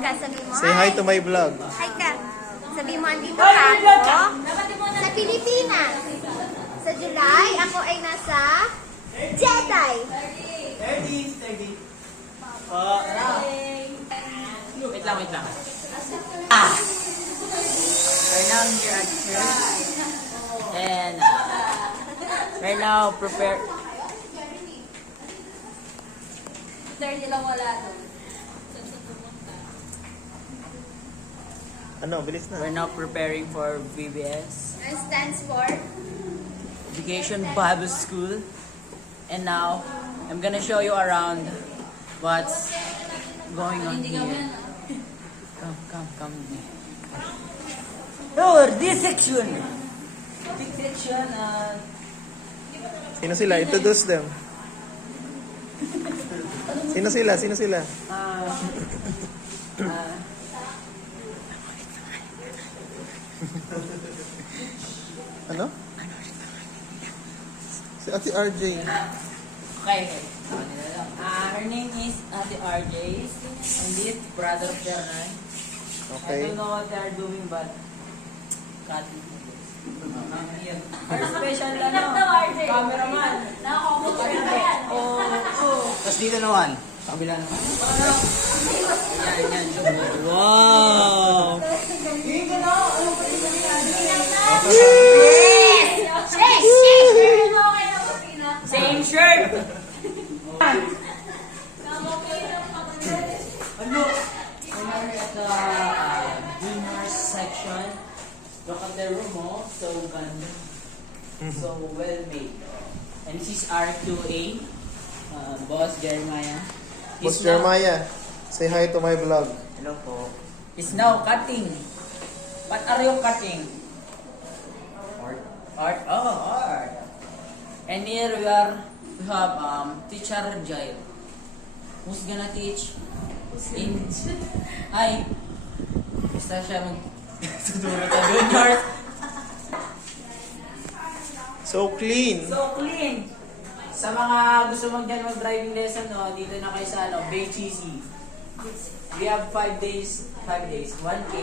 ka, sabi mo. Say hi to my vlog. Hi ka. Sabi mo, andito ka ako sa Pilipinas. Sa July, ako ay nasa Jedi. Steady. Wait lang. Right now I'm here at church. And right now prepare. Ano, bilis na. We're now preparing for VBS, It stands for Education Bible School. And now I'm gonna show you around what's going on here. Come with me. Oh, this section. This section. Sino sila? Introduce them. Sino sila? Ano? Si Ate RJ. Okay. Her name is Ate RJ. And this brother of Jernay. I Okay. don't know what they are doing, but cut. Our special cameraman. Tapos dito naman, sa kabila naman. Yan. Wow! Same shirt! Ano? We're at the junior section. Look at the room, oh. So ganda. So well made. And this is R2A. Boss Jeremiah. Boss He's now- Jeremiah, say hi to my vlog. Hello po. Is now cutting. What are you cutting? Art. Oh, art. And here we have teacher Jail. Who's gonna teach? Ay. Basta siya tuturo sa juniors. So clean. So clean. Sa mga gusto mag-driving lesson, no, dito na kayo sa BGC. We have 5 days, 1K,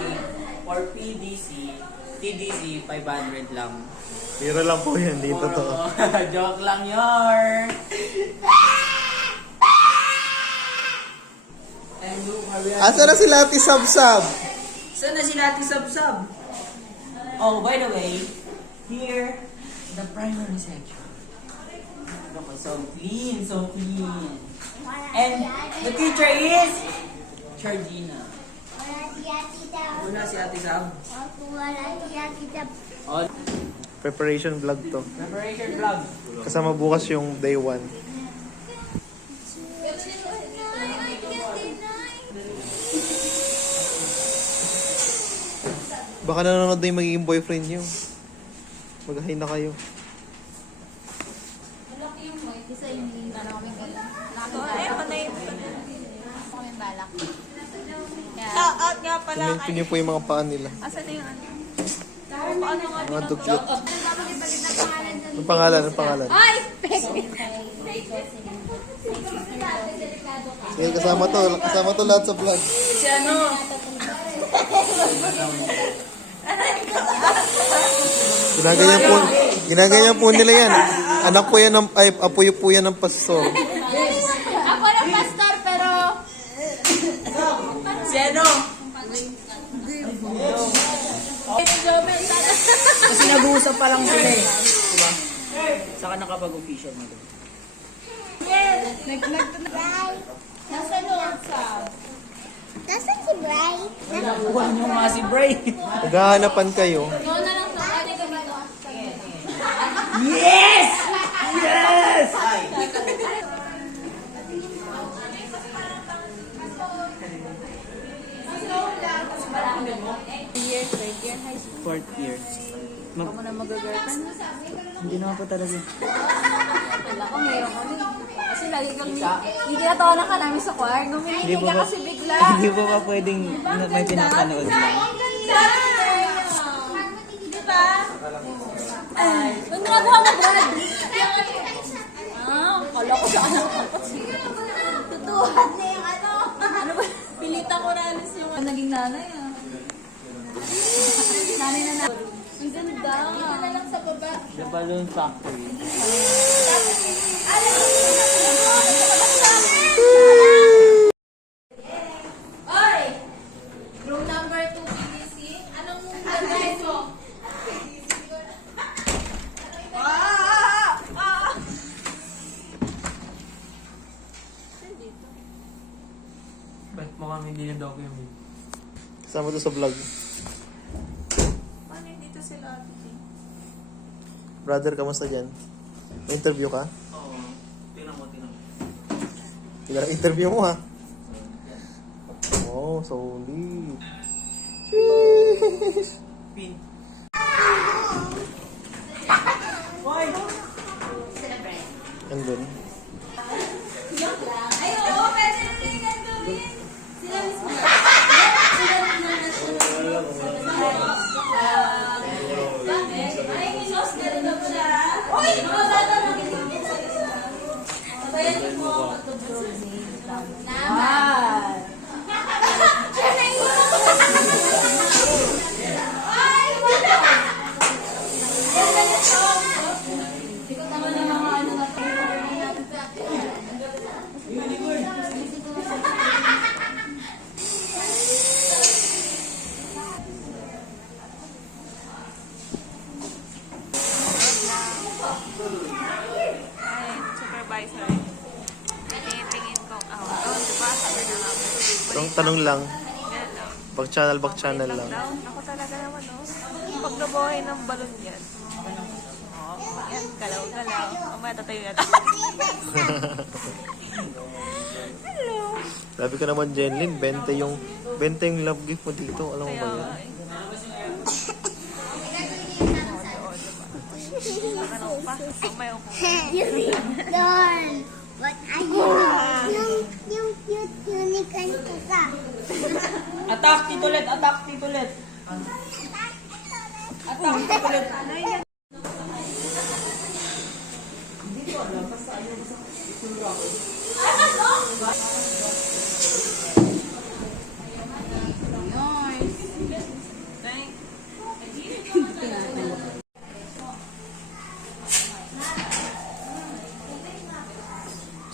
for PDC, TDC, 500 lang. Biro lang po yan dito to. Joke lang yun. And look, Asa na sila Ate Sabsab? saan na sila Ate Sabsab? Oh, by the way, here, the primary section. Look, so clean. And the teacher is Chardina. Wala si Ate Sab. Oh, Preparation vlog to. preparation vlog. Kasama bukas yung day 1. Baka nanonood na yung magiging boyfriend nyo. Mag-hi na kayo. Shout-out nga pala Tumingin nyo po yung mga paan nila. Asan na yung ano? Mga dugyot. Anong pangalan? Ay! Sige, kasama to lahat sa vlog. Si ano? Ginaganyan po nila yan. Anak po yan, apoy po yan ng pastor. Ako ng pastor, pero... Si ano? Kasi nag-uusap pa lang sila eh. Diba? Saka nakapag-official na doon. Nasaan si Bray? Huwag mo nga si Bray. Naghahanapan kayo. Yes! Yes! Fourth year. Ako na mag-girlfriend. Hindi naman po talaga. Wala ko, meron kami. Kasi lagi kami, hindi kinatawanan ka namin sa choir. Gumiling ka kasi bigla. Hindi po ba pwedeng may pinapanood lang? Ang ganda! Diba? Nung ginagawa mo, Brad. Kala ko sa anak ko. Tutuhan na yung ano. Ano ba? Pilita ko ralis yung naging nanay ah. Nanay na na. Ang ganda. Dito na lang sa baba. The Balloon Factory. Oy! Room number 2 PDC. Anong gagawin mo? Ba't mo kami hindi na-document? Kasama to sa vlog. Paano yung dito sila ate? Brother, kamusta dyan? May interview ka? Oo. Tingnan mo. Tingnan ang interview mo ha. Oh, solid. Pin. Andun. Ay, oo, pwede na rin gagawin. Sila mismo. Bakit? Ay, may sauce na rin ako siya. Uy! Makatatanongin mo. Mabayanin mo ako ito, bro. Naman. Ay, wala! Hindi ko naman ang mga ano na supervisor. Tingin ko, di ba? Sabi na nga. Tanong lang. Ganun lang. Back channel lang. Lockdown. Ako talaga naman, no? Pag nabuhay ng balon yan. Yan, galaw-galaw. Mamaya tatayo na lang. Hello. Sabi ka naman, Jenlyn, 20 yung love gift mo dito. Alam mo Kaya, ba yun? tanong pa. Mamaya ako. Don, what are you doing? Yung cute unicorn ko ka. Attack, titulit! Attack, titulit! Attack, titulit!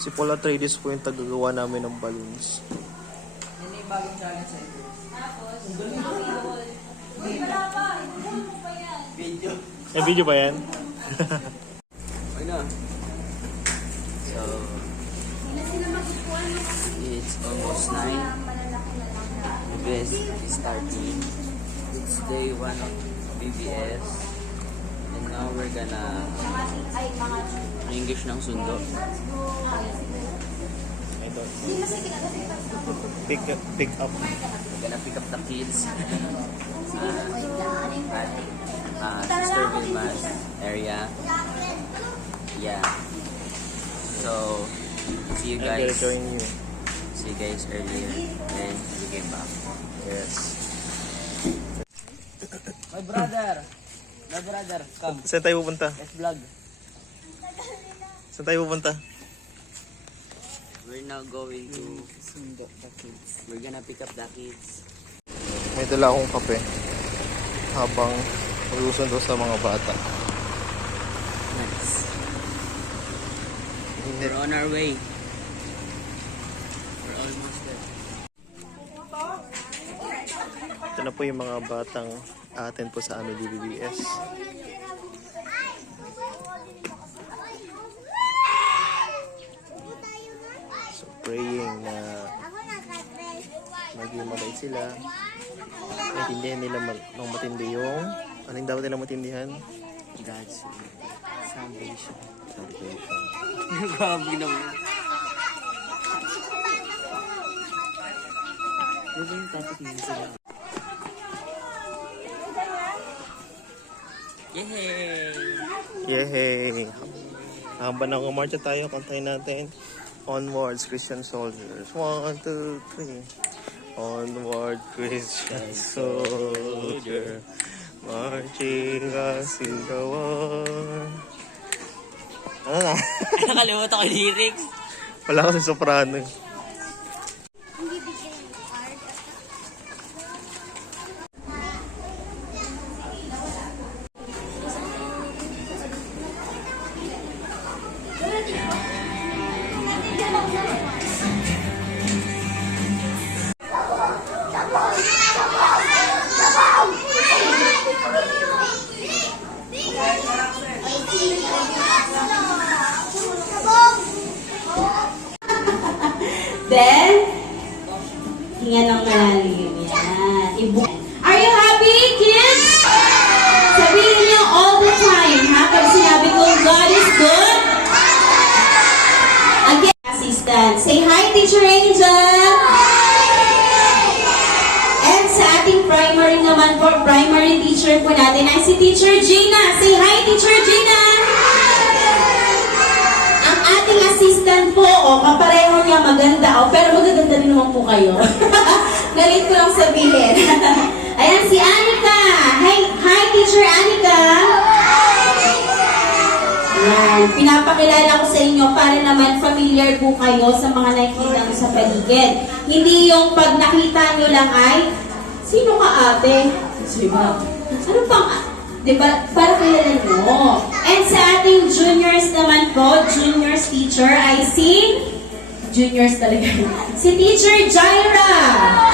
Si Paula Trades po yung tagagawa namin ng balloons. Yan yung bagong challenge sa ito. Video. May video ba yan? Okay na. So, it's almost 9. The best is starting. It's day 1 of BBS. And now we're gonna English ng sundo. Pick up. We're gonna pick up the kids at Sister Vilma's area. Yeah. So, see you I'm gonna guys. join you. See you guys earlier. And we came back. Yes. My brother! My brother, come. Saan tayo pupunta? Let's vlog. Saan tayo pupunta? We're now going to sundo the kids. We're gonna pick up the kids. May dala akong kape habang magsusundo sa mga bata. Nice. We're on our way. We're almost there. Ito na po yung mga batang atin po sa amin DBBS. So praying na maging mabait sila. Maintindihan nila ng matindi yung anong dapat nila matindihan? God's salvation. Salvation. Grabe naman. Ano ba yung topic niya sila? Yay! Yay! Haba na umarcha tayo, kantayin natin. Onwards, Christian soldiers. 1, 2, 3. Onward, Christian soldier. Marching us in the war. Ano na? Nakalimutan ko yung lyrics. Wala kasi soprano. ng malalim. Yan. Are you happy, kids? Sabihin niyo all the time, ha? Pag sinabi ko, God is good. Again, assistant. Say hi, Teacher Angel. And sa ating primary naman po, primary teacher po natin ay si Teacher Gina. Say hi, Teacher Gina. Ang ating assistant po, kapareho niya maganda, pero magaganda rin naman po kayo. Galit ko lang sabihin. Ayan, si Anika. Hi, Teacher Anika. Ayan, pinapakilala ko sa inyo para naman familiar po kayo sa mga nakikita nyo sa paligid. Hindi yung pag nakita nyo lang ay, sino ka ate? Ano pang, di ba, para kilala nyo. And sa ating juniors naman po, juniors teacher ay si, juniors talaga, si Teacher Jaira.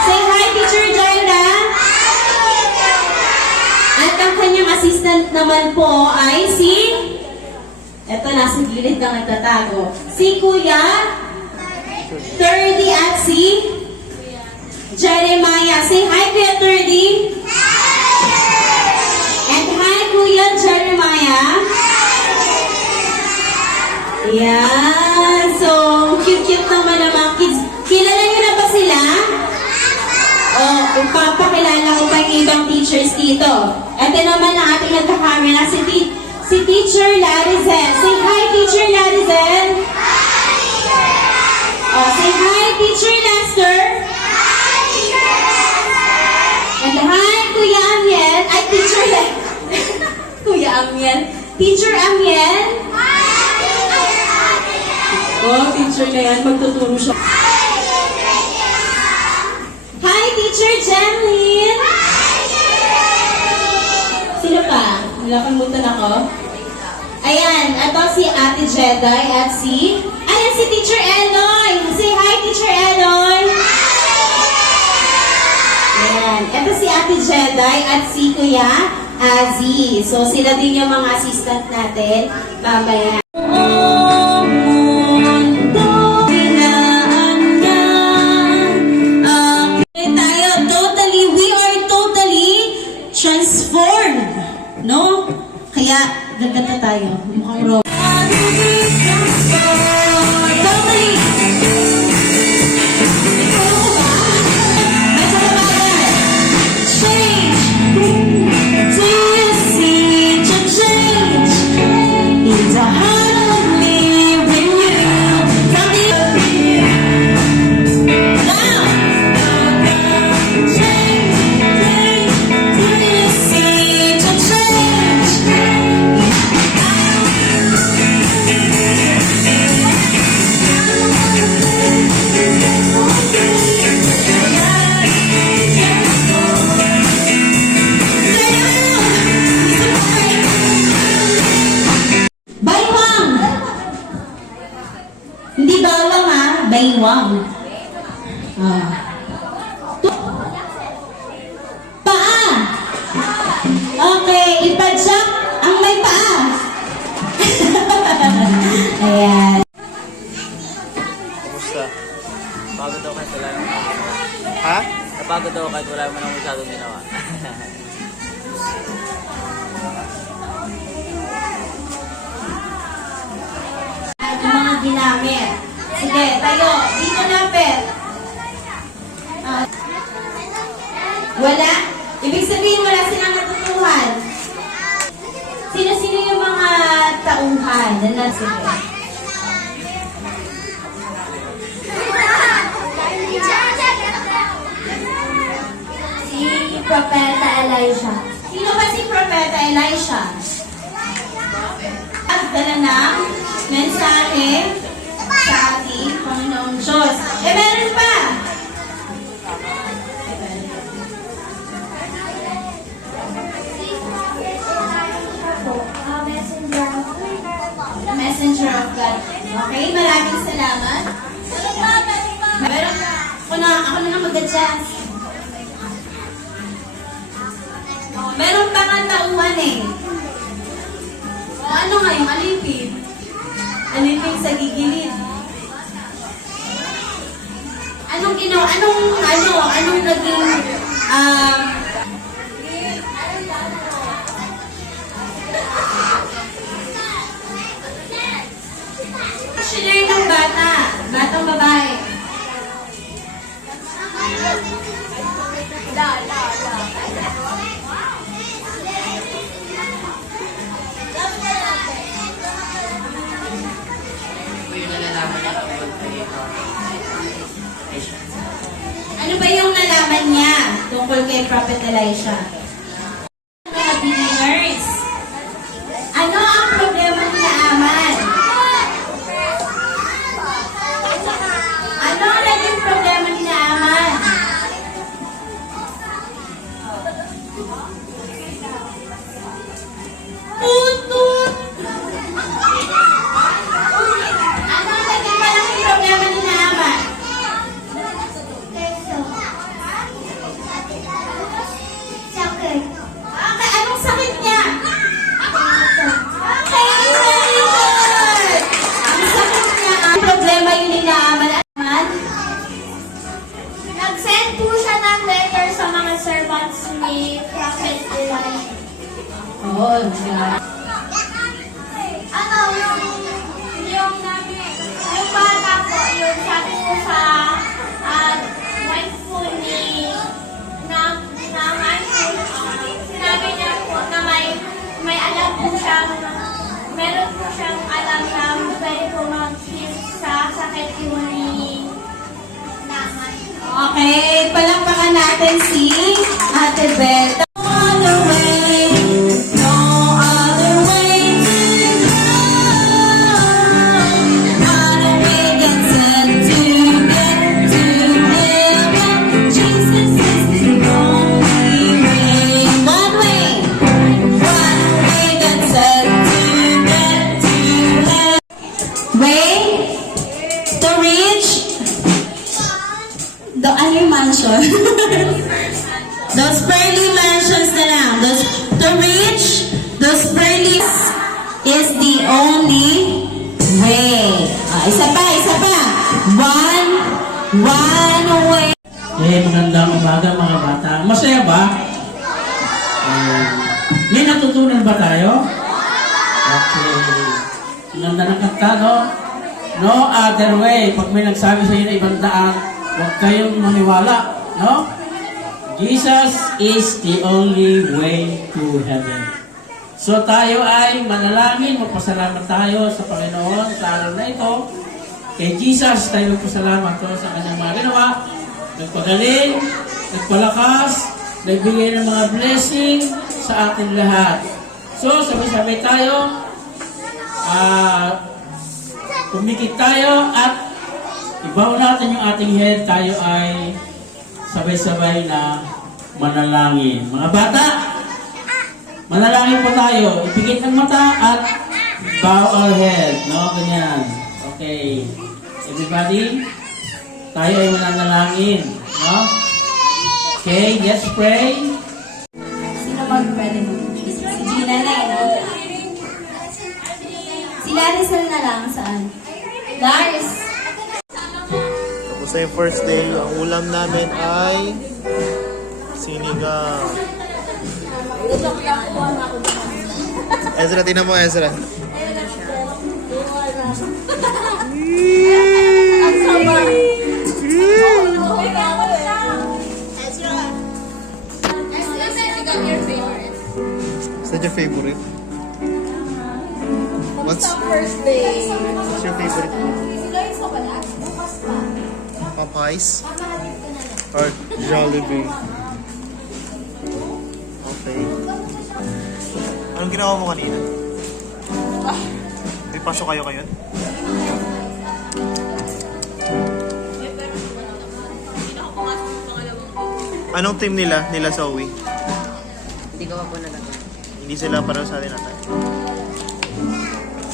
Say hi, Teacher Jaira. At ang kanyang assistant naman po ay si, eto nasa gilid kang nagtatago, si Kuya 30 at si Jeremiah. Say hi, Kuya 30. And hi, Kuya Jeremiah. Yan. So, cute-cute naman ang mga kids. Kilala niyo na ba sila? Papakilala ko pa yung ibang teachers dito. Ito naman ang ating nagkakamera, si Teacher Larizel. Say hi, Teacher Larizel. Say hi, Teacher Lester. And hi, Kuya Amiel. Ay, Teacher Kuya Amiel. Teacher Amiel. Teacher na yan. Magtuturo siya. Hi, Teacher Jenlyn. Sino pa? Nakamutan ako. Ayan, ito si Ate Jeday at si Teacher Eloy. Say hi, Teacher Eloy. Ayan, ito si Ate Jeday at si Kuya Azzy. So, sila din yung mga assistant natin. Mamaya. Transformed, no? Kaya, gaganda tayo. Mukhang rock. Totally! Change! Do you see the change? In the heart of me, renew from the now! Baywang! Hindi bawang ha, baywang. Paa! Okay, ipadyak ang may paa. Ayan. Kumusta? Napagod daw kahit wala naman ako ginawa. Ha? Napagod daw kahit wala naman ako masyadong ginawa. Yung mga ginamit. Sige, tayo. Dito na, Pet. Wala? Ibig sabihin, wala silang natutuhan. Sino-sino yung mga tauhan? Danan, sige. Si Propeta Elisha. Sino ba si Propeta Elisha? Dala ng mensahe sa ating Panginoong Diyos. Meron pa! Messenger of God. Okay, maraming salamat. Meron pa. Ako na nga mag-adjust. Meron pa nga tauhan eh. Ano nga yung alipin? Alipin sa gigilid. Anong ginawa? Anong naging, questionnaire ng bata. Batang babae. Ano ba yung nalaman niya tungkol kay Prophet Elisha? Mga beginners, ano ang problema ni Naaman? Ano ang naging problema ni Naaman? Tutut! Ano ang naging malaking problema ni Naaman? Okay, anong sakit niya? Okay, very good! Ang sakit niya, ang problema yun ni Naaman. Nag-send po siya ng letter sa mga servants ni Prophet Elijah. Oh, God. Ano, yung bata po, yung sabi po sa wife po ni naman po, sinabi niya po na may alam po siyang, meron po siyang alam na pwede po mag-heal sa sakit po ni naman. Okay, palakpakan natin si Ate Beth. No other way, no other way to go. Other way gets to get to heaven. Jesus is the only way. One way gets to get to heaven. Way to reach the other mansion. Those pearly mansions na lang. Those, to reach those pearly is the only way. Isa pa. One way. Magandang umaga mga bata. Masaya ba? May natutunan ba tayo? Okay. Ang ganda ng kanta, no? No other way. Pag may nagsabi sa inyo na ibang daan, huwag kayong maniwala, no? Jesus is the only way to heaven. So tayo ay manalangin, magpasalamat tayo sa Panginoon sa araw na ito. Kay Jesus tayo magpasalamat sa kanyang mga ginawa. Nagpagaling, nagpalakas, nagbigay ng mga blessing sa ating lahat. So sabay-sabay tayo, pumikit tayo at ibaw natin yung ating head, tayo ay sabay-sabay na manalangin. Mga bata, manalangin po tayo. Ipikit ang mata at bow our head. No? Ganyan. Okay. Everybody, tayo ay mananalangin. No? Okay, let's pray. Sino mag-pwede mo? Si Gina na no? Si Larissa na lang saan? Lars! Tapos sa yung first day, ang ulam namin ay sinigang. Ezra, tingnan mo, Ezra. Is that your favorite? What's your favorite food? Popeyes? Or Jollibee? Okay. Anong ginawa mo kanina? May pasok kayo ngayon? Anong team nila? Nila sa uwi? Hindi ko pa po nalaman. Hindi sila para sa atin natin.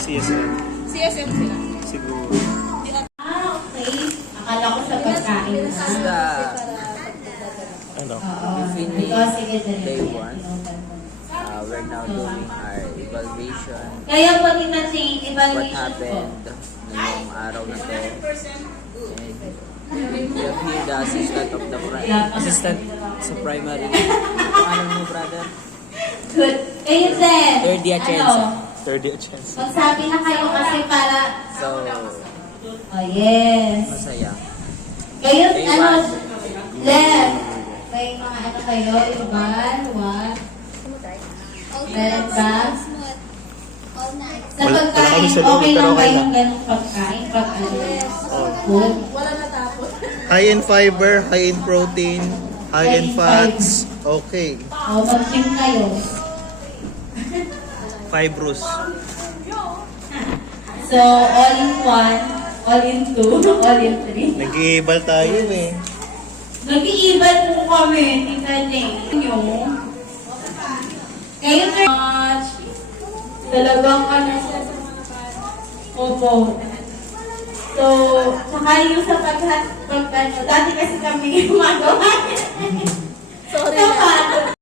CSM. CSM sila. Siguro. Okay. Akala ko sa pagkain na. Ano? Ikaw, sige, Day 1. We're now doing our evaluation. Kaya pag natin What evaluation ko. happened ngayong araw na to. And We have here the assistant of the assistant sa primary. Alam mo, brother? Good. Kayo din. Third year chance. Third year chance. Magsabi na kayo kasi para... So, Oh, yes. masaya. Kayo, Day ano, one. left. May mga ano kayo, iban, what? Left back. Sa Wala pagkain, kami sa loob, okay pero lang ba okay yung lang. ganong pagkain? Pag ano? Oh. Good. High in fiber, high in protein, high in fats. Okay. O, mag-gym kayo. Fibrous. So, all in one, all in two, all in three. Nag-iibal tayo eh. Nag-iiban po kami, Tita Jane. Kayo very much. Talagang ano. Opo. So, saka yung sa pag ano, dati kasi kami gumagawa. Sorry na.